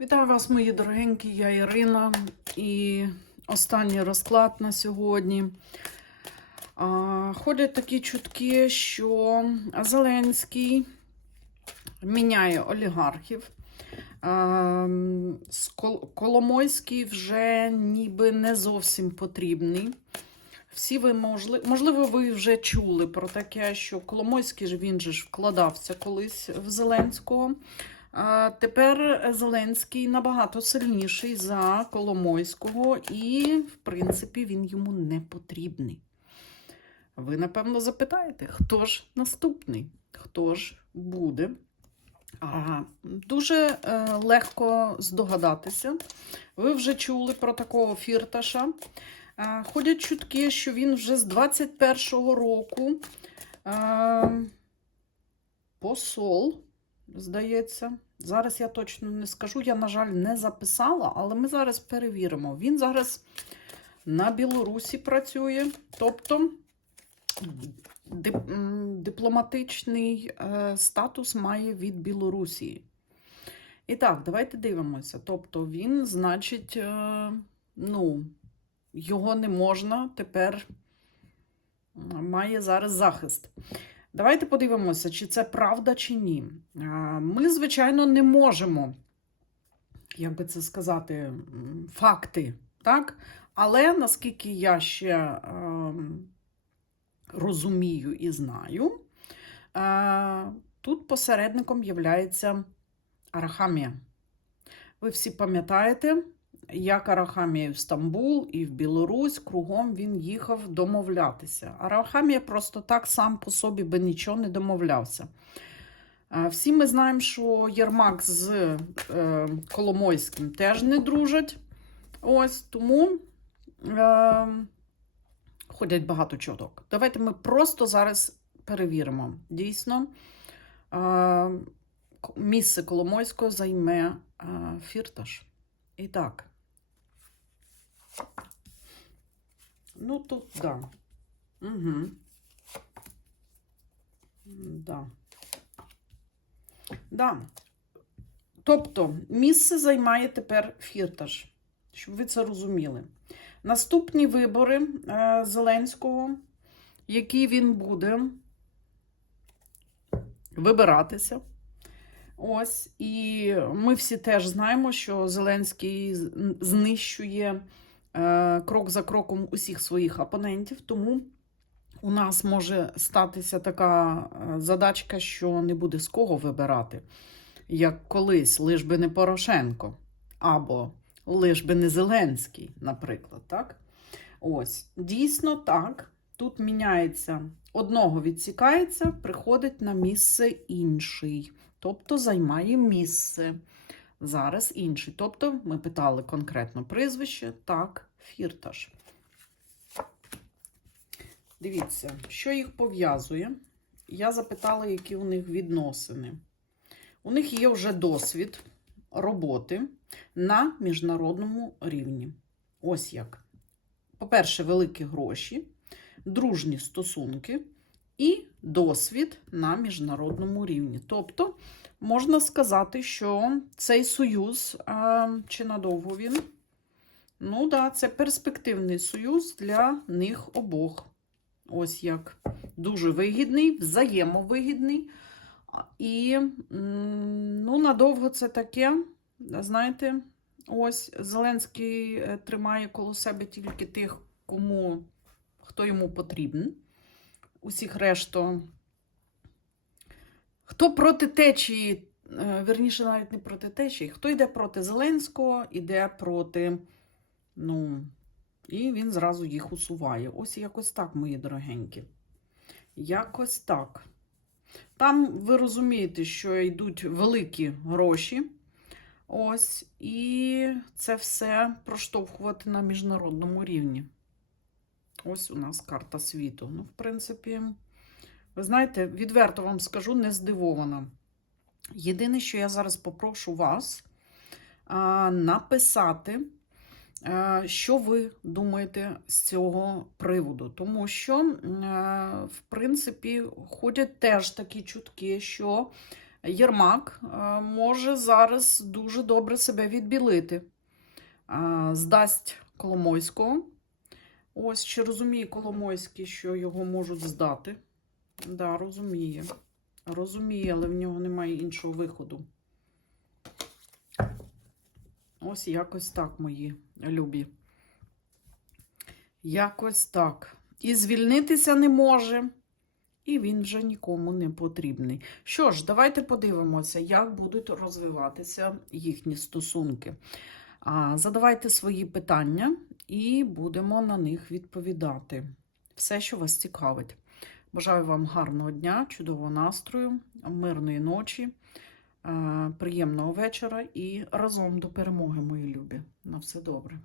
Вітаю вас, мої дорогенькі, я Ірина. І останній розклад на сьогодні. Ходять такі чутки, що Зеленський міняє олігархів. Коломойський вже ніби не зовсім потрібний. Всі ви можли, можливо, ви вже чули про таке, що Коломойський він же ж вкладався колись в Зеленського. Тепер Зеленський набагато сильніший за Коломойського, і, в принципі, він йому не потрібний. Ви, напевно, запитаєте, хто ж наступний? Хто ж буде? А, дуже е, легко здогадатися. Ви вже чули про такого фірташа. Ходять чутки, що він вже з 21-го року е, посол, здається. Зараз я точно не скажу, я, на жаль, не записала, але ми зараз перевіримо. Він зараз на Білорусі працює, тобто дип- дипломатичний е, статус має від Білорусі. І так, давайте дивимося. Тобто він, значить, е, ну, його не можна тепер має зараз захист. Давайте подивимося, чи це правда, чи ні. Ми, звичайно, не можемо, як би це сказати, факти, так? Але наскільки я ще ем, розумію і знаю, е, тут посередником є Арахамія. Ви всі пам'ятаєте, як Арахамія в Стамбул і в Білорусь кругом він їхав домовлятися. Арахамія просто так сам по собі би нічого не домовлявся. Всі ми знаємо, що Єрмак з е, Коломойським теж не дружать. Ось тому е, ходять багато чоток. Давайте ми просто зараз перевіримо. Дійсно, е, місце Коломойського займе е, фірташ. І так. Ну, тут, да. Угу. Да. Да. Тобто, місце займає тепер фірташ, щоб ви це розуміли. Наступні вибори е, Зеленського, які він буде вибиратися. Ось, і ми всі теж знаємо, що Зеленський знищує крок за кроком усіх своїх опонентів. Тому у нас може статися така е, задачка, що не буде з кого вибирати, як колись, лиш би не Порошенко, або лиш би не Зеленський, наприклад. Так? Ось, дійсно так. Тут міняється одного відсікається, приходить на місце інший, тобто займає місце. Зараз інший. Тобто ми питали конкретно прізвище, так, фірташ. Дивіться, що їх пов'язує. Я запитала, які у них відносини. У них є вже досвід роботи на міжнародному рівні. Ось як. По-перше, великі гроші, дружні стосунки і досвід на міжнародному рівні. Тобто, можна сказати, що цей союз, а, чи надовго він? Ну, да, це перспективний союз для них обох. Ось як. Дуже вигідний, взаємовигідний. І ну, надовго це таке, знаєте, ось Зеленський е, тримає коло себе тільки тих, кому хто йому потрібен. Усіх решту. Хто проти течії, е, верніше, навіть не проти течії, хто йде проти Зеленського, йде проти, ну, і він зразу їх усуває. Ось якось так, мої дорогенькі. Якось так. Там ви розумієте, що йдуть великі гроші. Ось, і це все проштовхувати на міжнародному рівні. Ось у нас карта світу. Ну, в принципі, ви знаєте, відверто вам скажу, не здивована. Єдине, що я зараз попрошу вас а, написати, а, що ви думаєте з цього приводу. Тому що, а, в принципі, ходять теж такі чутки, що Єрмак е, може зараз дуже добре себе відбілити. Е, Здасть Коломойського. Ось чи розуміє Коломойський, що його можуть здати. Да, розуміє. Розуміє, але в нього немає іншого виходу. Ось якось так, мої любі. Якось так. І звільнитися не може, і він вже нікому не потрібний. Що ж, давайте подивимося, як будуть розвиватися їхні стосунки. Задавайте свої питання і будемо на них відповідати. Все, що вас цікавить. Бажаю вам гарного дня, чудового настрою, мирної ночі, е, приємного вечора і разом до перемоги, мої любі. На все добре.